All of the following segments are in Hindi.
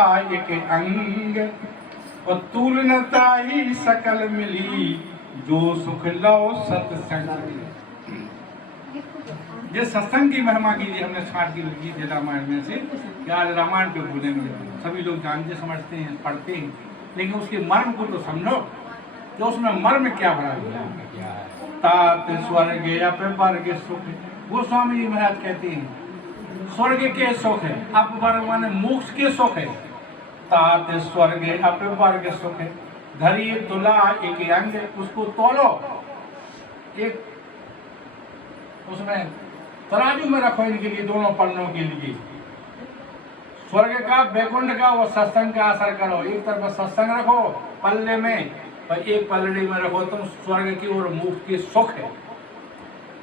एक अंग और तुलनता ही सकल मिली, जो सुख लो सत्संग। ये सत्संग की महिमा की थी हमने छाट की लगी थी रामायण में से। क्या रामायण पे भूलेंगे, सभी लोग जानते समझते हैं पढ़ते हैं, लेकिन उसके मर्म को तो समझो, तो उसमें मर्म क्या भरा हुआ है। तात स्वर्ग अपवर्ग सुख, वो स्वामी जी महाराज कहते हैं स्वर्ग के सुख है, अपवर्ग माने मोक्ष के सुख है। तात स्वर्ग अपवर्ग सुख है, धरी तुला एक अंग, उसको तोलो, एक उसमें तराजू में रखो इनके लिए, दोनों पन्नों के लिए। स्वर्ग का वैकुंठ का वो सत्संग का असर करो, एक तरफ सत्संग रखो पल्ले में और एक पलड़ी में रखो तुम स्वर्ग की और मुक्त की सुख है।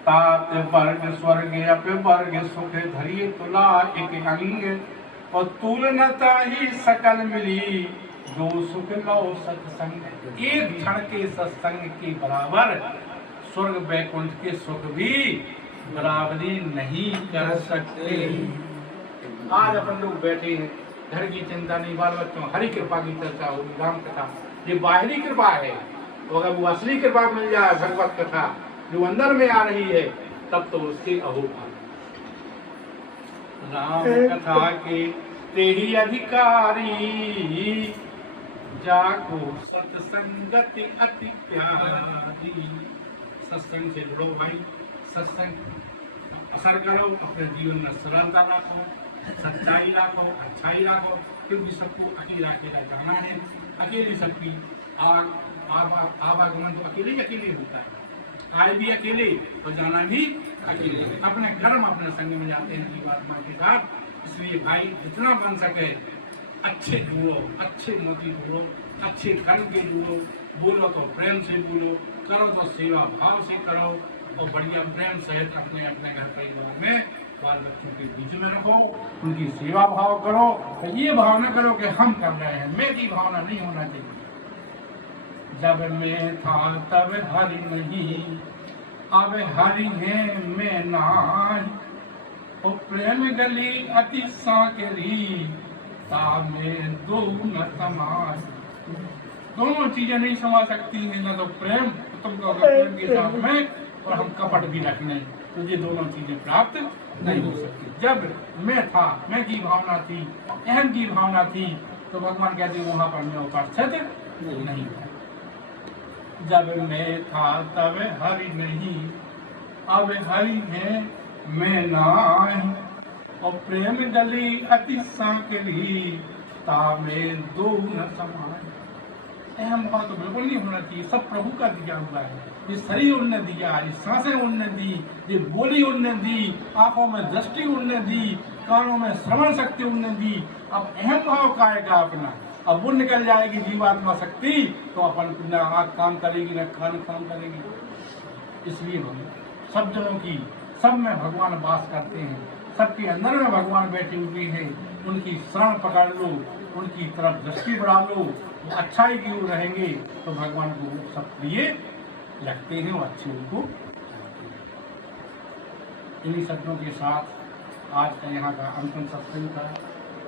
तात वर्ग स्वर्ग अपवर्ग सुख, धरी तुला एक अंग और तुलनता ही सकल मिली, जो सुख लो सत्संग। एक क्षण के सत्संग के बराबर स्वर्ग वैकुंठ के सुख भी बराबरी नहीं कर सकते। आज अपन लोग बैठे हैं, घर की चिंता नहीं, बाल बच्चों, हरि कृपा की चर्चा होगी, राम कथा, ये बाहरी कृपा है। तो अगर वो असली कृपा मिल जाए भगवत कथा जो अंदर में आ रही है, तब तो उससे अहोभाग। राम कथा के ते ही अधिकारी, जाको सत्संगति अति प्यारी। सत्संग से जुड़ो भाई, सत्संग असर करो, अपने जीवन में सरलता रखो, सच्चाई रखो, अच्छाई रखो, क्योंकि सबको अकेला अकेला जाना है। अकेली सबकी आवागमन तो अकेले होता है, आए भी अकेले और जाना भी अकेले। अपने कर्म अपने संग में जाते हैं जीवात्मा के साथ। इसलिए भाई जितना बन सके अच्छे जुड़ो, अच्छे मोती जुड़ो, अच्छे कर्म के जुड़ो, बोलो तो प्रेम से बोलो, करो तो सेवा भाव से करो, और बढ़िया प्रेम सहित अपने अपने घर परिवार में बाल बच्चों के बीच में रखो, उनकी सेवा भाव करो। तो ये भावना करो कि हम कर रहे हैं, मैं की भावना नहीं होना चाहिए। जब मैं था तब हरि नहीं, अब हरि है मैं नाई, ओ प्रेम गली अति साकेरी, में दो न समाज। दोनों चीजें नहीं समा सकती हैं, न तो प्रेम, तुमको प्रेम के साथ में और हम कपट भी रखने, तो ये दोनों चीजें प्राप्त नहीं हो सकती। जब मैं था, मैं की भावना थी, अहम की भावना थी, तो भगवान कहते वहां पर मैं उपस्थित नहीं था। जब मैं था तब हरि नहीं, अब हरि है मैं नाई, और प्रेम गली अति सांकरी, में दो न समाए। अहम भाव तो बिल्कुल नहीं होना चाहिए, सब प्रभु का दिया हुआ है। ये शरीर उनने दिया, ये सांसें उनने दी, ये बोली उनने दी, आंखों में दृष्टि उनने दी, कानों में श्रवण शक्ति उनने दी। अब अहम भाव का आएगा अपना, अब वो निकल जाएगी जीवात्मा शक्ति, तो अपन न आँख काम करेगी न कान काम करेगी। इसलिए सब जनों की, सब में भगवान वास करते हैं, सबके अंदर में भगवान बैठे हुए हैं। उनकी शरण पकड़ लो, उनकी तरफ दृष्टि बढ़ा लो, वो अच्छाई की ओर रहेंगे, तो भगवान को सब प्रिय लगते हैं, वो अच्छे उनको। इन्हीं शब्दों के साथ आज का यहाँ का अंतिम सत्संग था।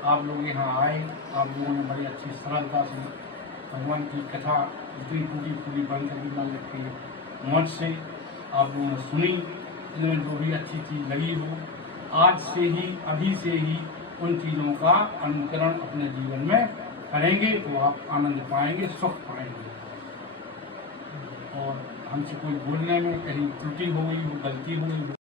आप लोग यहाँ आए, आप लोगों ने बड़ी अच्छी सरलता से भगवान की कथा जितनी पूरी बन सकी मान रखी है, मौज से आप लोगों ने सुनी। इनमें जो भी अच्छी चीज़ लगी हो, आज से ही, अभी से ही उन चीज़ों का अनुकरण अपने जीवन में करेंगे, तो आप आनंद पाएंगे, सुख पाएंगे। और हमसे कोई बोलने में कहीं त्रुटि हो गई हो, गलती हो गई हो,